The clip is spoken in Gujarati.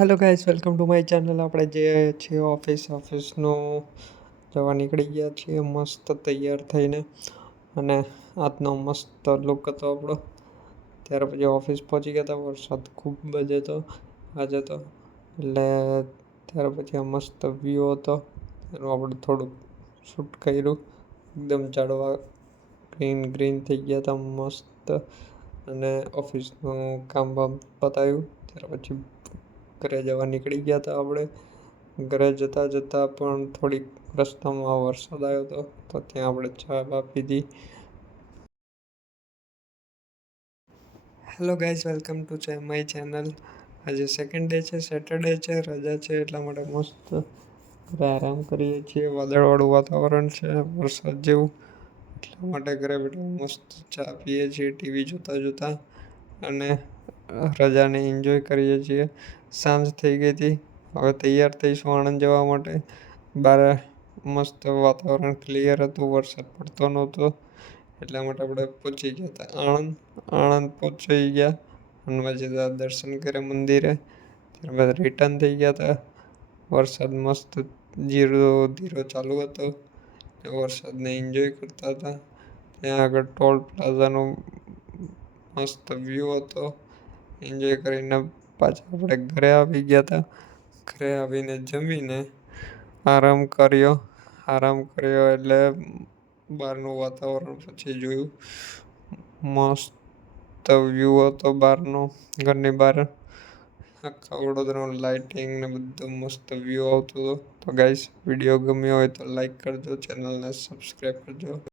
Hello guys, welcome to my channel. આપણે જે છે ઓફિસનું જવા નીકળી ગયા છીએ મસ્ત તૈયાર થઈને. અને આજનો મસ્ત લુક હતો આપણો. ત્યાર પછી ઓફિસ પહોંચી ગયા હતા. વરસાદ ખૂબ જ હતો આજે તો, એટલે ત્યાર પછી આ મસ્ત વ્યૂ હતો એનું આપણે થોડુંક શૂટ કર્યું. એકદમ ઝાડવા ગ્રીન થઈ ગયા હતા મસ્ત. અને ઓફિસનું કામ બામ પતાવ્યું. ત્યાર પછી ઘરે જવા નીકળી ગયા હતા આપણે. ઘરે જતાં પણ થોડીક રસ્તામાં વરસાદ આવ્યો હતો, તો ત્યાં આપણે ચા બા પીધી. Hello guys, welcome to my channel. આજે સેકન્ડ ડે છે, સેટરડે છે, રજા છે, એટલા માટે મસ્ત ઘરે આરામ કરીએ છીએ. વાદળવાળું વાતાવરણ છે, વરસાદ જેવું, એટલા માટે ઘરે બેઠા મસ્ત ચા પીએ છીએ, ટીવી જોતા અને રજાને એન્જોય કરીએ છીએ. સાંજ થઈ ગઈ હતી, હવે તૈયાર થઈશું આણંદ જવા માટે. બહાર મસ્ત વાતાવરણ ક્લિયર હતું, વરસાદ પડતો નહોતો, એટલા માટે આપણે પહોંચી ગયા હતા આણંદ પહોંચી ગયા. હનુમાનજીના દર્શન કર્યા મંદિરે. ત્યારબાદ રિટર્ન થઈ ગયા હતા. વરસાદ મસ્ત ધીરો ચાલુ હતો, વરસાદને એન્જોય કરતા હતા. ત્યાં આગળ ટોલ પ્લાઝાનો મસ્ત વ્યૂ હતો, એન્જોય કરીને પાછા આપણે ઘરે આવી ગયા હતા. ઘરે આવીને જમીને આરામ કર્યો એટલે બહારનું વાતાવરણ પછી જોયું. મસ્ત વ્યૂ હતો બહારનો, ઘરની બહાર આખા વડોદરાનું લાઇટિંગ ને બધું મસ્ત વ્યૂ આવતો હતો. તો ગાઈસ, વિડીયો ગમ્યો હોય તો લાઈક કરજો, ચેનલને સબસ્ક્રાઈબ કરજો.